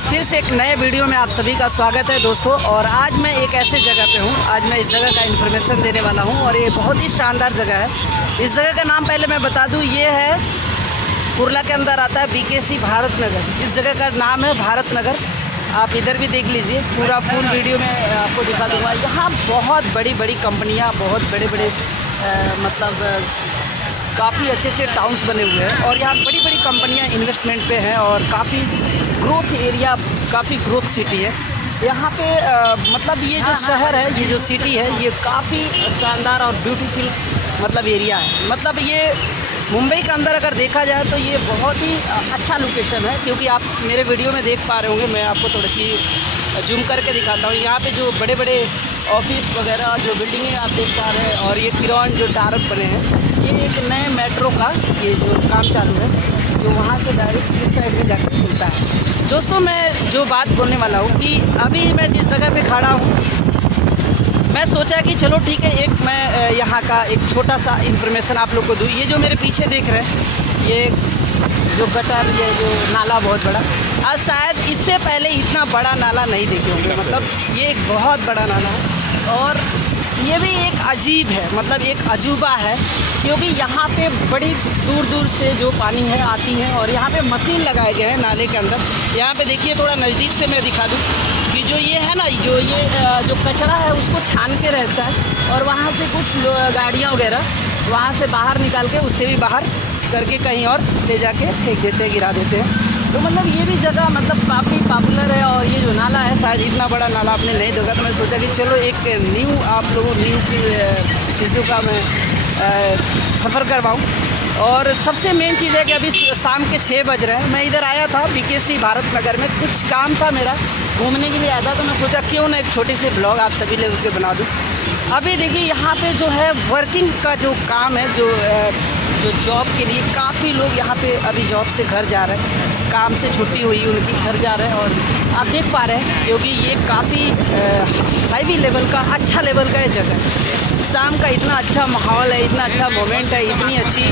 Guys, फिर से एक नए वीडियो में आप सभी का स्वागत है दोस्तों। और आज मैं एक ऐसे जगह पे हूँ। आज मैं इस जगह का इन्फॉर्मेशन देने वाला हूँ और ये बहुत ही शानदार जगह है। इस जगह का नाम पहले मैं बता दूँ, ये है कुर्ला के अंदर आता है बीकेसी भारत नगर। इस जगह का नाम है भारत नगर। आप इधर भी देख लीजिए, पूरा फुल वीडियो में आपको दिखा दूँगा। यहाँ बहुत बड़ी बड़ी कंपनियाँ, बहुत बड़े बड़े काफ़ी अच्छे अच्छे टाउन्स बने हुए हैं और यहाँ बड़ी बड़ी कंपनियाँ इन्वेस्टमेंट पे हैं और काफ़ी ग्रोथ एरिया, काफ़ी ग्रोथ सिटी है यहाँ पे। ये जो शहर है, ये जो सिटी है, ये काफ़ी शानदार और ब्यूटीफुल एरिया है। ये मुंबई के अंदर अगर देखा जाए तो ये बहुत ही अच्छा लोकेशन है, क्योंकि आप मेरे वीडियो में देख पा रहे होंगे। मैं आपको थोड़ी सी जूम करके दिखाता हूँ। यहाँ पे जो बड़े बड़े ऑफिस वगैरह जो बिल्डिंगें आप देख पा रहे हैं और ये किरण जो टावर बने हैं, ये एक नए मेट्रो का ये जो काम चालू है, जो वहाँ से डायरेक्ट इस साइड में जाकर खुलता है। दोस्तों, मैं जो बात बोलने वाला हूँ कि अभी मैं जिस जगह पे खड़ा हूँ, मैं सोचा कि चलो ठीक है, एक मैं यहाँ का एक छोटा सा इन्फॉर्मेशन आप लोग को दूँ। ये जो मेरे पीछे देख रहे हैं, ये जो गटर, ये जो नाला बहुत बड़ा, आज शायद इससे पहले इतना बड़ा नाला नहीं देखे होंगे। ये एक बहुत बड़ा नाला है और ये भी एक अजीब है, एक अजूबा है, क्योंकि यहाँ पे बड़ी दूर दूर से जो पानी है आती है और यहाँ पे मशीन लगाए गए हैं नाले के अंदर। यहाँ पे देखिए, थोड़ा नज़दीक से मैं दिखा दूँ कि जो ये है ना, जो कचरा है उसको छान के रहता है और वहाँ से कुछ गाड़ियाँ वगैरह वहाँ से बाहर निकाल के, उससे भी बाहर करके कहीं और ले जाके फेंक देते हैं, गिरा देते हैं। तो ये भी जगह काफ़ी पॉपुलर है। और ये जो नाला है, शायद इतना बड़ा नाला आपने नहीं देखा, तो मैं सोचा कि चलो एक आप लोगों न्यू की चीज़ों का मैं सफ़र करवाऊँ। और सबसे मेन चीज़ है कि अभी शाम के 6 बज रहे हैं। मैं इधर आया था बीकेसी भारत नगर में, कुछ काम था मेरा, घूमने के लिए आया था। तो मैं सोचा क्यों ना एक छोटी सी ब्लॉग आप सभी लोगों के बना दूँ। अभी देखिए, यहाँ पे जो है वर्किंग का जो काम है, जो जॉब के लिए काफ़ी लोग यहाँ पे अभी जॉब से घर जा रहे हैं, काम से छुट्टी हुई उनकी, घर जा रहे हैं। और आप देख पा रहे हैं, क्योंकि ये काफ़ी हाईवी लेवल का, अच्छा लेवल का ये जगह है। शाम का इतना अच्छा माहौल है, इतना अच्छा मोमेंट है, इतनी अच्छी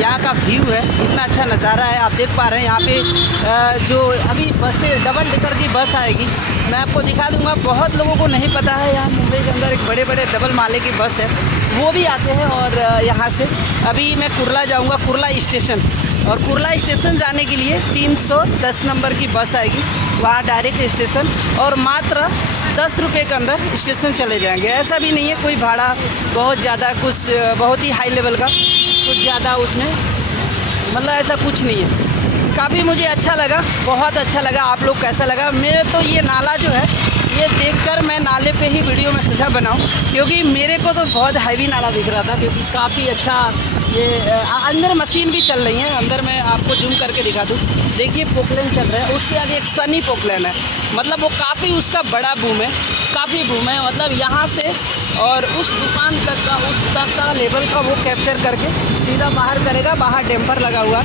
यहाँ का व्यू है, इतना अच्छा नज़ारा है। आप देख पा रहे हैं यहाँ पे जो अभी बसें, डबल डेकर की बस आएगी, मैं आपको दिखा दूंगा। बहुत लोगों को नहीं पता है, यहाँ मुंबई के अंदर एक बड़े बड़े डबल माले की बस है, वो भी आते हैं। और यहाँ से अभी मैं कुर्ला जाऊँगा, कुर्ला स्टेशन, और कुर्ला स्टेशन जाने के लिए 310 नंबर की बस आएगी, वहाँ डायरेक्ट स्टेशन, और मात्र 10 रुपये के अंदर स्टेशन चले जाएंगे। ऐसा भी नहीं है कोई भाड़ा बहुत ज़्यादा, कुछ बहुत ही हाई लेवल का, कुछ ज़्यादा उसमें ऐसा कुछ नहीं है। काफ़ी मुझे अच्छा लगा, बहुत अच्छा लगा। आप लोग कैसा लगा? मैं तो ये नाला जो है, ये देखकर मैं नाले पे ही वीडियो में सोचा बनाऊं, क्योंकि मेरे को तो बहुत हैवी नाला दिख रहा था, क्योंकि काफ़ी अच्छा ये अंदर मशीन भी चल रही है। अंदर मैं आपको जूम करके दिखा दूं, देखिए पोकलेन चल रहा है, उसके आगे एक सनी पोकलेन है। वो काफ़ी उसका बड़ा बूम है, काफ़ी बूम है। यहाँ से और उस दुकान तक का, उस तक का लेवल का वो कैप्चर करके सीधा बाहर करेगा। बाहर डैम्पर लगा हुआ,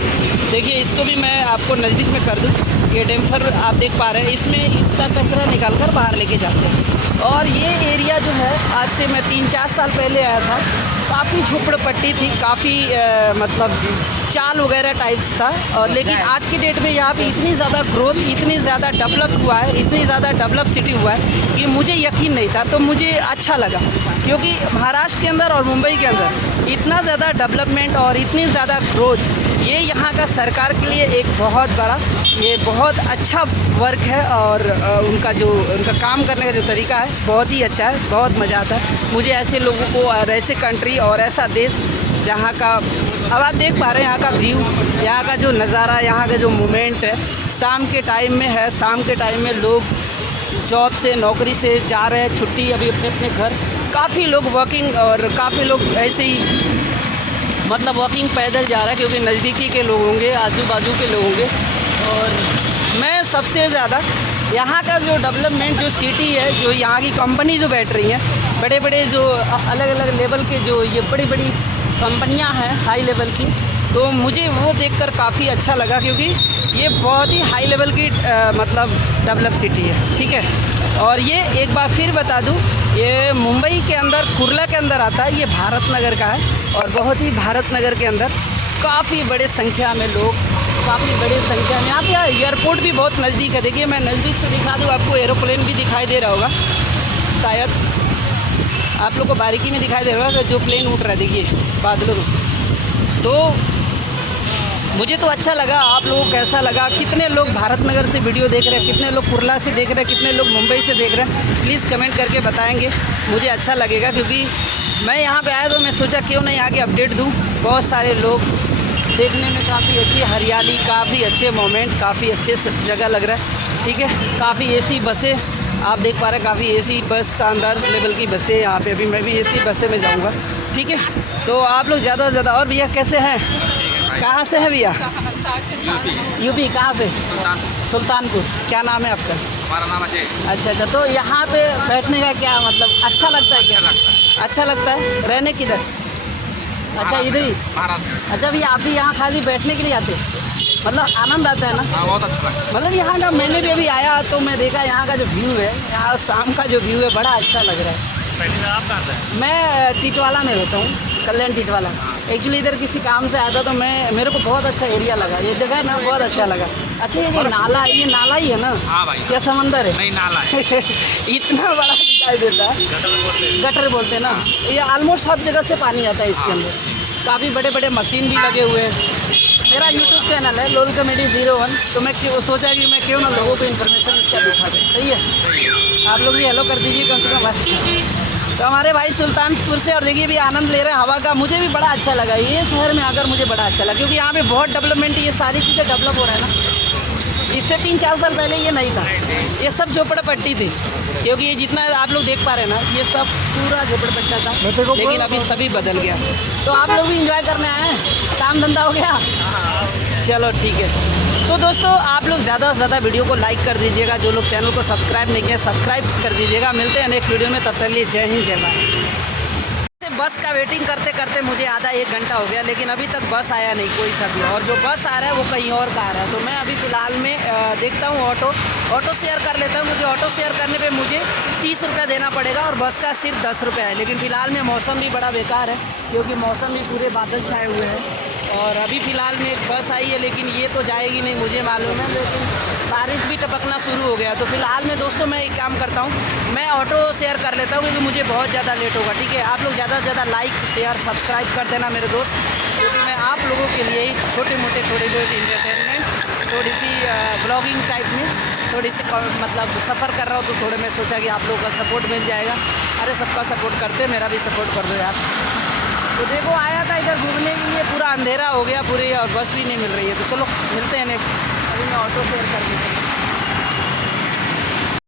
देखिए इसको भी मैं आपको नज़दीक में कर दूँ। ये डैम्पर आप देख पा रहे हैं, इसमें इसका कचरा निकाल कर बाहर लेके जाते हैं। और ये एरिया जो है, आज से मैं 3-4 साल पहले आया था, काफ़ी झोपड़पट्टी थी, काफ़ी चाल वगैरह टाइप्स था। और लेकिन आज की डेट में यहाँ पे इतनी ज़्यादा ग्रोथ, इतनी ज़्यादा डेवलप हुआ है, इतनी ज़्यादा डेवलप सिटी हुआ है कि मुझे यकीन नहीं था। तो मुझे अच्छा लगा, क्योंकि महाराष्ट्र के अंदर और मुंबई के अंदर इतना ज़्यादा डेवलपमेंट और इतनी ज़्यादा ग्रोथ, ये यहाँ का सरकार के लिए एक बहुत बड़ा, ये बहुत अच्छा वर्क है। और उनका काम करने का जो तरीका है, बहुत ही अच्छा है, बहुत मज़ा आता है मुझे ऐसे लोगों को और ऐसे कंट्री और ऐसा देश जहाँ का, अब आप देख पा रहे हैं यहाँ का व्यू, यहाँ का जो नज़ारा, यहाँ का जो मोमेंट है, शाम के टाइम में है। शाम के टाइम में लोग जॉब से, नौकरी से जा रहे हैं छुट्टी, अभी अपने अपने घर। काफ़ी लोग वर्किंग और काफ़ी लोग ऐसे ही वॉकिंग पैदल जा रहा है, क्योंकि नज़दीकी के लोग होंगे, आजू बाजू के लोग होंगे। और मैं सबसे ज़्यादा यहाँ का जो डेवलपमेंट, जो सिटी है, जो यहाँ की कंपनी जो बैठ रही हैं, बड़े बड़े जो अलग अलग लेवल के जो ये बड़ी बड़ी कंपनियाँ हैं हाई लेवल की, तो मुझे वो देखकर काफ़ी अच्छा लगा, क्योंकि ये बहुत ही हाई लेवल की डेवलप सिटी है, ठीक है। और ये एक बार फिर बता दूं, ये मुंबई के अंदर, कुर्ला के अंदर आता है, ये भारत नगर का है। और बहुत ही भारत नगर के अंदर काफ़ी बड़े संख्या में लोग काफ़ी बड़ी संख्या में। यहाँ पे एयरपोर्ट भी बहुत नज़दीक है। देखिए मैं नज़दीक से दिखा दूँ आपको, एरोप्लेन भी दिखाई दे रहा होगा शायद आप लोग को, बारीकी में दिखाई दे रहा होगा जो प्लेन उठ रहा है देखिए बादलों में। तो मुझे तो अच्छा लगा, आप लोगों को कैसा लगा? कितने लोग भारत नगर से वीडियो देख रहे हैं, कितने लोग कुर्ला से देख रहे हैं, कितने लोग मुंबई से देख रहे हैं, प्लीज़ कमेंट करके बताएंगे, मुझे अच्छा लगेगा। क्योंकि मैं यहाँ पे आया तो मैं सोचा क्यों नहीं आगे अपडेट दूँ। बहुत सारे लोग देखने में काफ़ी अच्छी हरियाली, काफ़ी अच्छे मोमेंट, काफ़ी अच्छे जगह लग रहा है। ठीक है, काफ़ी एसी बसें आप देख पा रहे हैं, काफ़ी एसी बस, शानदार लेवल की बसें यहाँ पे। अभी मैं भी एसी बसें में जाऊँगा। ठीक है, तो आप लोग ज़्यादा से ज़्यादा। और भैया कैसे हैं? कहाँ से है भैया? यूपी। कहाँ से? सुल्तानपुर। क्या नाम है आपका? हमारा नाम अजय। अच्छा, तो यहाँ पे बैठने का क्या मतलब अच्छा लगता है क्या? अच्छा लगता है। रहने किधर? अच्छा, इधर ही। अच्छा भैया, आप भी यहाँ खाली बैठने के लिए आते? मतलब आनंद आता है ना? हाँ, बहुत अच्छा लगता है। मतलब यहाँ का, मैंने भी अभी आया तो मैं देखा यहाँ का जो व्यू है, यहाँ शाम का जो व्यू है बड़ा अच्छा लग रहा है। आप कहाँ से? मैं टीटवाला में रहता हूँ, कल्याण टीटवाला। एक्चुअली इधर किसी काम से आया था तो मेरे को बहुत अच्छा एरिया लगा, ये जगह ना बहुत अच्छा लगा। अच्छा, ये नाला ही है ना? हाँ भाई। क्या समंदर है? नहीं, नाला है। इतना बड़ा दिखाई देता है। गटर बोलते हैं ना। ये ऑलमोस्ट सब जगह से पानी आता है इसके अंदर। काफ़ी बड़े बड़े मशीन भी लगे हुए हैं। मेरा यूट्यूब चैनल है लोल कॉमेडी 01, तो मैं सोचा कि मैं क्यों ना लोगों को इन्फॉर्मेशन इसका दिखा दूँ। सही है, आप लोग भी हेलो कर दीजिए कम से कम। तो हमारे भाई सुल्तानपुर से, और देखिए भी आनंद ले रहे हैं हवा का। मुझे भी बड़ा अच्छा लगा ये शहर में आकर, मुझे बड़ा अच्छा लगा क्योंकि यहाँ पे बहुत डेवलपमेंट, ये सारी चीज़ें डेवलप हो रहा है ना। इससे 3-4 साल पहले ये नहीं था, ये सब झोपड़पट्टी थी। क्योंकि ये जितना आप लोग देख पा रहे हैं ना, ये सब पूरा झोपड़पट्टा था, लेकिन अभी सभी बदल गया। तो आप लोग भी इंजॉय करने आए हैं, काम धंधा हो गया? चलो ठीक है। तो दोस्तों आप लोग ज़्यादा से ज़्यादा वीडियो को लाइक कर दीजिएगा, जो लोग चैनल को सब्सक्राइब नहीं किए सब्सक्राइब कर दीजिएगा। मिलते हैं नेक्स्ट वीडियो में, तब तक लिए जय हिंद, जय भारत। बस का वेटिंग करते करते मुझे आधा 1 घंटा हो गया, लेकिन अभी तक बस आया नहीं कोई सा भी, और जो बस आ रहा है वो कहीं और का आ रहा है। तो मैं अभी फ़िलहाल में देखता हूँ ऑटो शेयर कर लेता हूँ, क्योंकि ऑटो शेयर करने पे मुझे 30 रुपये देना पड़ेगा और बस का सिर्फ 10 रुपये है। लेकिन फ़िलहाल में मौसम भी बड़ा बेकार है, क्योंकि मौसम भी पूरे बादल छाए हुए हैं। और अभी फ़िलहाल में एक बस आई है, लेकिन ये तो जाएगी नहीं मुझे मालूम है, लेकिन बारिश भी टपकना शुरू हो गया। तो फ़िलहाल में दोस्तों मैं एक काम करता हूँ, मैं ऑटो शेयर कर लेता हूँ, क्योंकि मुझे बहुत ज़्यादा लेट होगा। ठीक है, आप लोग ज़्यादा से ज़्यादा लाइक शेयर सब्सक्राइब कर देना मेरे दोस्त, क्योंकि मैं आप लोगों के लिए ही छोटे मोटे थोड़े बहुत इंटरटेनमेंट, थोड़ी सी ब्लॉगिंग टाइप में थोड़ी सी मतलब सफ़र कर रहा हूँ, तो थोड़े मैं सोचा कि आप लोगों का सपोर्ट मिल जाएगा। अरे सबका सपोर्ट करते, मेरा भी सपोर्ट कर दो यार। तो देखो आया था इधर घूमने के लिए, पूरा अंधेरा हो गया पूरे, और बस भी नहीं मिल रही है। तो चलो मिलते हैं नेक्स्ट। अभी मैं ऑटो शेयर कर दूँ।